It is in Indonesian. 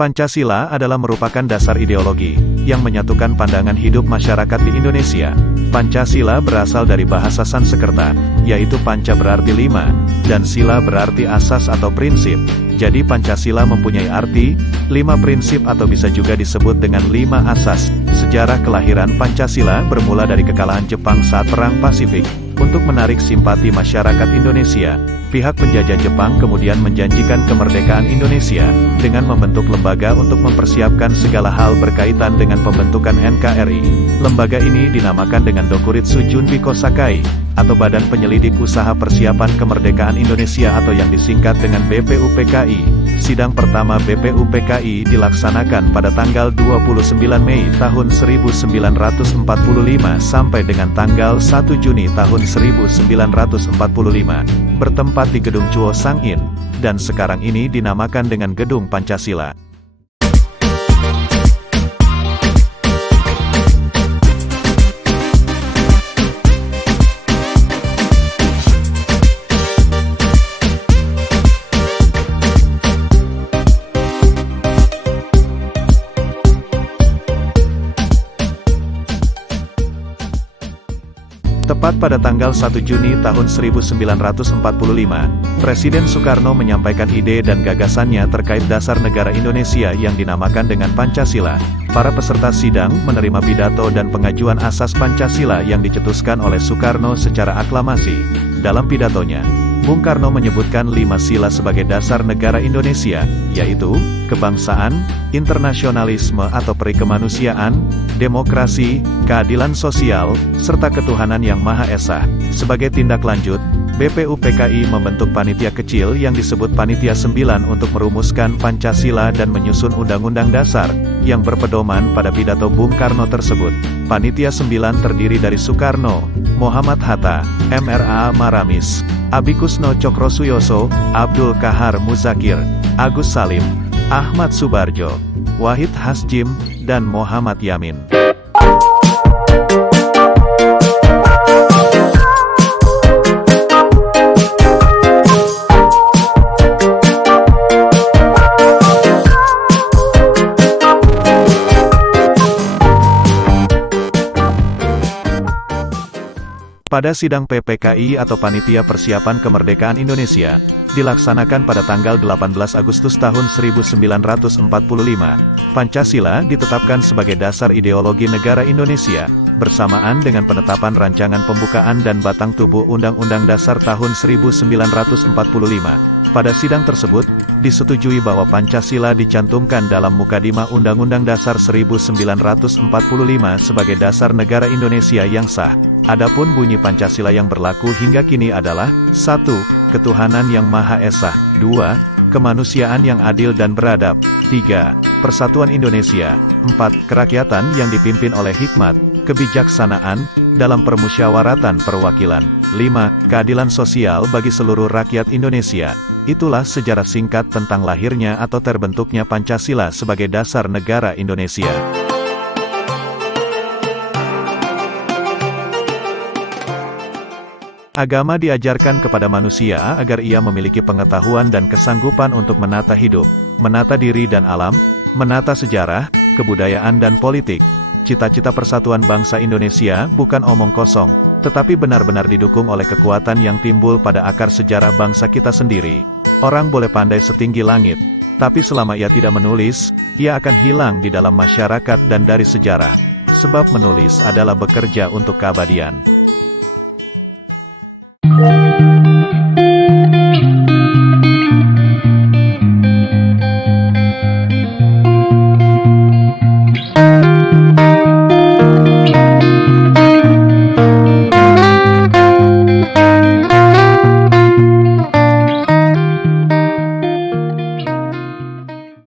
Pancasila adalah merupakan dasar ideologi yang menyatukan pandangan hidup masyarakat di Indonesia. Pancasila berasal dari bahasa Sanskerta, yaitu panca berarti 5, dan sila berarti asas atau prinsip. Jadi Pancasila mempunyai arti 5 prinsip atau bisa juga disebut dengan 5 asas. Sejarah kelahiran Pancasila bermula dari kekalahan Jepang saat Perang Pasifik. Untuk menarik simpati masyarakat Indonesia, pihak penjajah Jepang kemudian menjanjikan kemerdekaan Indonesia dengan membentuk lembaga untuk mempersiapkan segala hal berkaitan dengan pembentukan NKRI. Lembaga ini dinamakan dengan Dokuritsu Junbiko Sakai, atau Badan Penyelidik Usaha Persiapan Kemerdekaan Indonesia atau yang disingkat dengan BPUPKI. Sidang pertama BPUPKI dilaksanakan pada tanggal 29 Mei tahun 1945 sampai dengan tanggal 1 Juni tahun 1945, bertempat di Gedung Chuo Sang-in, dan sekarang ini dinamakan dengan Gedung Pancasila. Tepat pada tanggal 1 Juni tahun 1945, Presiden Soekarno menyampaikan ide dan gagasannya terkait dasar negara Indonesia yang dinamakan dengan Pancasila. Para peserta sidang menerima pidato dan pengajuan asas Pancasila yang dicetuskan oleh Soekarno secara aklamasi. Dalam pidatonya, Bung Karno menyebutkan 5 sila sebagai dasar negara Indonesia, yaitu kebangsaan, internasionalisme atau perikemanusiaan, demokrasi, keadilan sosial, serta ketuhanan yang Maha Esa. Sebagai tindak lanjut, BPUPKI membentuk panitia kecil yang disebut Panitia 9 untuk merumuskan Pancasila dan menyusun Undang-Undang Dasar, yang berpedoman pada pidato Bung Karno tersebut. Panitia 9 terdiri dari Soekarno, Muhammad Hatta, MRA Maramis, Abikusno Cokrosuyoso, Abdul Kahar Muzakir, Agus Salim, Ahmad Subarjo, Wahid Hasjim, dan Muhammad Yamin. Pada sidang PPKI atau Panitia Persiapan Kemerdekaan Indonesia, dilaksanakan pada tanggal 18 Agustus tahun 1945, Pancasila ditetapkan sebagai dasar ideologi negara Indonesia, bersamaan dengan penetapan rancangan pembukaan dan batang tubuh Undang-Undang Dasar tahun 1945. Pada sidang tersebut, disetujui bahwa Pancasila dicantumkan dalam Mukadimah Undang-Undang Dasar 1945 sebagai dasar negara Indonesia yang sah. Adapun bunyi Pancasila yang berlaku hingga kini adalah 1. Ketuhanan yang Maha Esa, 2. Kemanusiaan yang adil dan beradab, 3. Persatuan Indonesia, 4. Kerakyatan yang dipimpin oleh hikmat, kebijaksanaan, dalam permusyawaratan perwakilan, 5. Keadilan sosial bagi seluruh rakyat Indonesia. Itulah sejarah singkat tentang lahirnya atau terbentuknya Pancasila sebagai dasar negara Indonesia. Agama diajarkan kepada manusia agar ia memiliki pengetahuan dan kesanggupan untuk menata hidup, menata diri dan alam, menata sejarah, kebudayaan dan politik. Cita-cita persatuan bangsa Indonesia bukan omong kosong, tetapi benar-benar didukung oleh kekuatan yang timbul pada akar sejarah bangsa kita sendiri. Orang boleh pandai setinggi langit, tapi selama ia tidak menulis, ia akan hilang di dalam masyarakat dan dari sejarah. Sebab menulis adalah bekerja untuk keabadian.